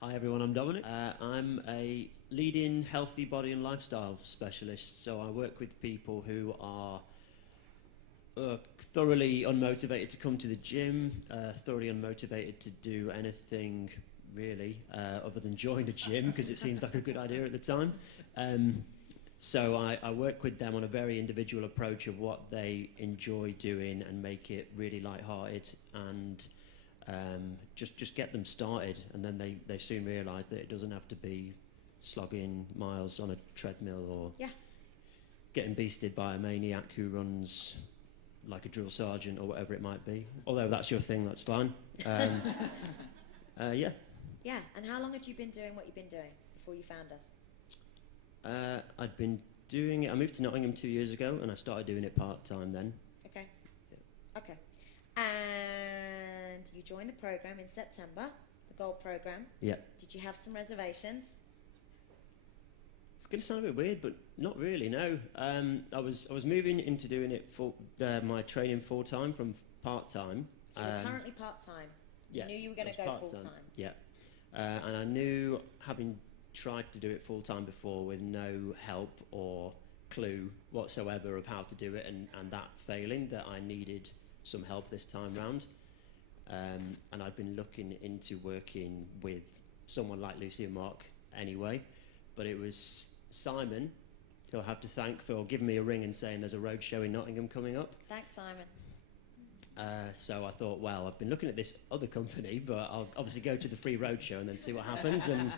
Hi everyone, I'm Dominic. I'm a leading healthy body and lifestyle specialist, so I work with people who are thoroughly unmotivated to come to the gym, thoroughly unmotivated to do anything really other than join a gym because it seems like a good idea at the time. So I work with them on a very individual approach of what they enjoy doing and make it really lighthearted and just get them started, and then they soon realise that it doesn't have to be slogging miles on a treadmill or getting beasted by a maniac who runs like a drill sergeant or whatever it might be. Although that's your thing, that's fine. Yeah. Yeah, and how long had you been doing what you've been doing before you found us? I'd been doing it. I moved to Nottingham 2 years ago, and I started doing it part-time then. Okay. Yeah. Okay. And you joined the program in September, the Gold program. Yeah. Did you have some reservations? It's going to sound a bit weird, but not really, no. I was moving into doing it for my training full-time from part-time. So you're currently part-time. Yeah. You knew you were going to go full-time. Yeah. And I knew, having tried to do it full-time before with no help or clue whatsoever of how to do it, and that failing, that I needed some help this time round. And I'd been looking into working with someone like Lucy and Mark anyway, but it was Simon, who I have to thank for giving me a ring and saying there's a roadshow in Nottingham coming up. Thanks, Simon. So I thought, well, I've been looking at this other company, but I'll obviously go to the free roadshow and then see what happens. And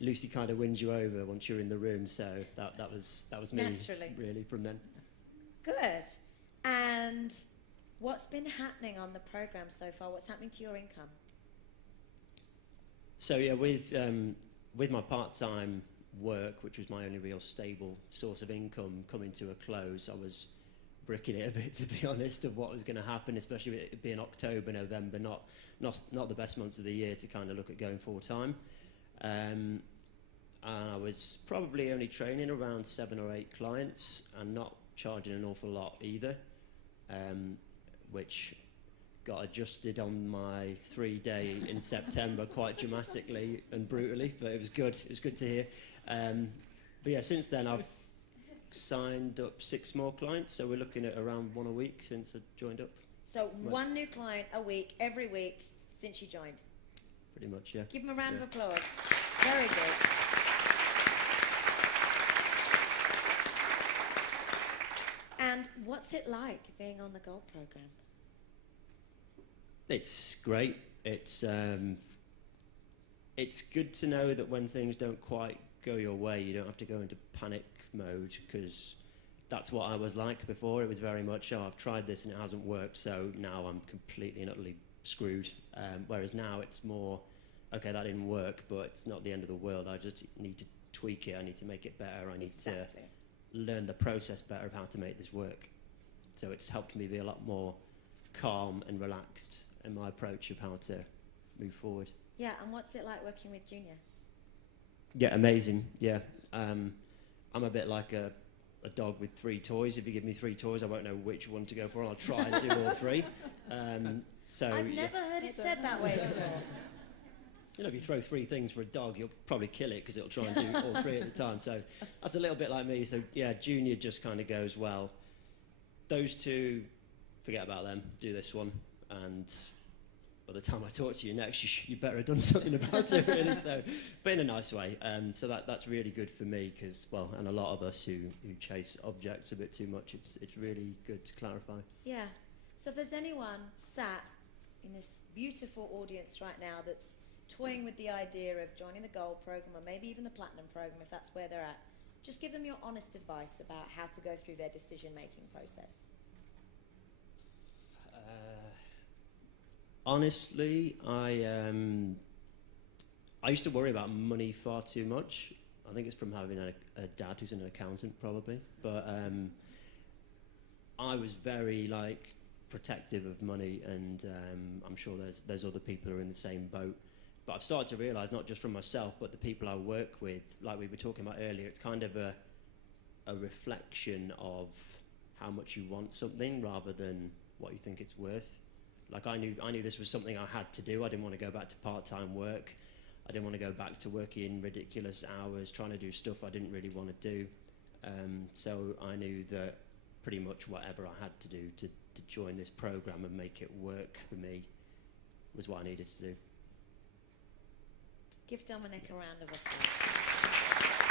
Lucy kind of wins you over once you're in the room, so that was me. Naturally. Really from then. Good. And what's been happening on the program so far? What's happening to your income? So yeah, with my part-time work, which was my only real stable source of income, coming to a close, I was bricking it a bit, to be honest, of what was going to happen, especially with it being October, November, not the best months of the year to kind of look at going full-time. And I was probably only training around 7 or 8 clients and not charging an awful lot either, which got adjusted on my 3-day in September quite dramatically and brutally, but it was good. It was good to hear. But yeah, since then I've signed up 6 more clients, so we're looking at around 1 a week since I joined up. So 1 new client a week, every week since you joined? Pretty much, yeah. Give them a round of applause. Very good. And what's it like being on the Gold program? It's great. It's good to know that when things don't quite go your way, you don't have to go into panic mode, because that's what I was like before. It was very much, oh, I've tried this and it hasn't worked, so now I'm completely and utterly screwed. Whereas now it's more, okay, that didn't work, but it's not the end of the world. I just need to tweak it. I need to make it better. I need to learn the process better of how to make this work. So it's helped me be a lot more calm and relaxed in my approach of how to move forward. Yeah, and what's it like working with Junior? Yeah, amazing. Yeah. I'm a bit like a dog with 3 toys. If you give me 3 toys, I won't know which one to go for, and I'll try and do all 3. So I've never heard it said that way before. You know, if you throw 3 things for a dog, you'll probably kill it because it'll try and do all 3 at the time. So that's a little bit like me. So yeah, Junior just kind of goes, well, those 2, forget about them, do this one. And by the time I talk to you next, you better have done something about it, really. So, but in a nice way. So that's really good for me because, well, and a lot of us who chase objects a bit too much, it's really good to clarify. Yeah. So if there's anyone sat in this beautiful audience right now that's toying with the idea of joining the Gold program or maybe even the Platinum program, if that's where they're at, just give them your honest advice about how to go through their decision-making process. Honestly, I used to worry about money far too much. I think it's from having a dad who's an accountant, probably. But I was very protective of money, and I'm sure there's other people who are in the same boat. But I've started to realise, not just from myself, but the people I work with, like we were talking about earlier, it's kind of a reflection of how much you want something rather than what you think it's worth. Like I knew this was something I had to do. I didn't want to go back to part-time work. I didn't want to go back to working ridiculous hours, trying to do stuff I didn't really want to do. So I knew that pretty much whatever I had to do to join this program and make it work for me was what I needed to do. Give Dominic a round of applause.